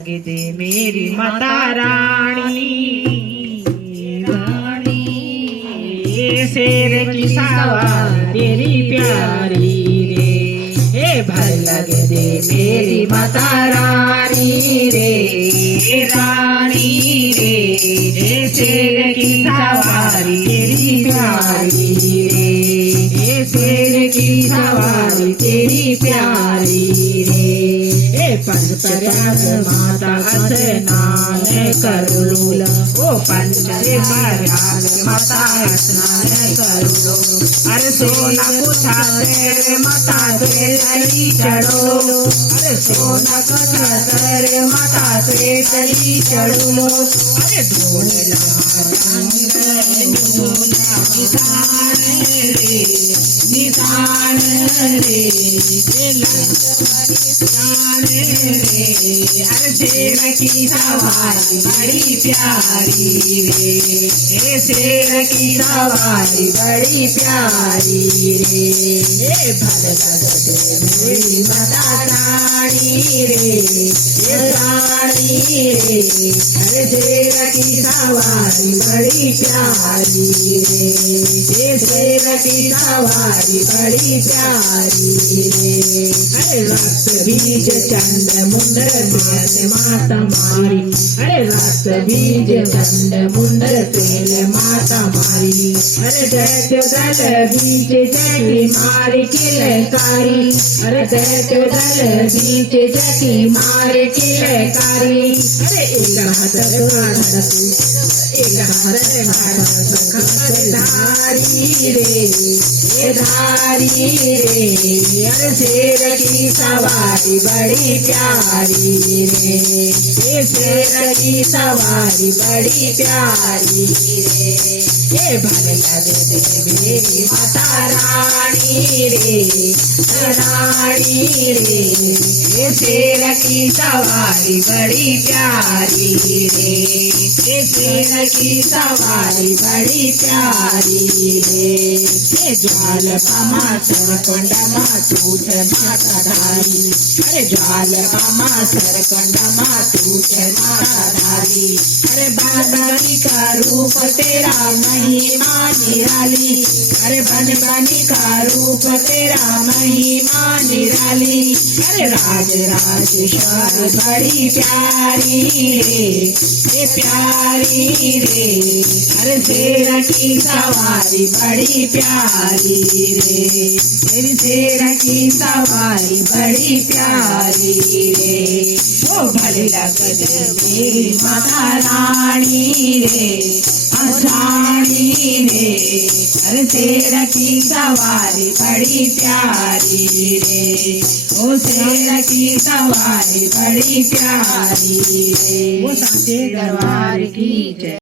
लगे दे मेरी माता रानी रानी, शेर की सवारी तेरी प्यारी रे। हे भल लगे दे मेरी माता रानी रे रानी रे, शेर की सवारी तेरी प्यारी रे। शेर की सवारी तेरी प्यारी रे। पंचपर्यास माता स्नान करुलो, ओ पंचपर्यास माता स्नान करुलो। अरे सोना कुठा तेरे माता तेरी चढ़ो, अरे सोना कुठा तेरे माता तेरी चढ़ो। अरे ढोला निशान रे निशान रे अरे शेर की सवारी बड़ी प्यारी रे। शेर की सवारी बड़ी प्यारी रे। भल लगते मेरी माता रानी रे रानी रे। अरे शेर की सवारी बड़ी प्यारी रे। शेर की सवारी बड़ी प्यारी रे। अरे रक्त बीज चंड मुंडर तेल माता मारी, अरे रक्त बीज चंड मुंडर तेल माता मारी। अरे दैत्य दल बीज जटी मारी किलकारी, अरे दैत्य दल बीज जटी मारी किलकारी। अरे एक हाथ धारी रे धारी रे। अरे शेर की सवारी बड़ी प्यारी रे। शेर की सवारी बड़ी प्यारी रे। भल लगे दे मेरी माता रानी रे रानी रे। शेर की सवारी बड़ी प्यारी रे। शेर की सवारी बड़ी प्यारी रे। ज्वाल पामासर कंडमा तूच माता धारी, अरे ज्वाल पामासर कंडमा तूच माता धारी। अरे बनबनी का रूप तेरा महिमा निराली, अरे बनबनी का रूप तेरा महिमा निराली। अरे राज राजेश्वर बड़ी प्यारी रे प्यारी रे। अरे शेर की सवारी बड़ी प्यारी रे। तेरी शेर की सवारी बड़ी प्यारी रे। ओ भल लगते मेरी माता रानी रे रानी रे। अरे शेर की सवारी बड़ी प्यारी रे। ओ शेर की सवारी बड़ी प्यारी रे। वो सांचे दरबार की जय।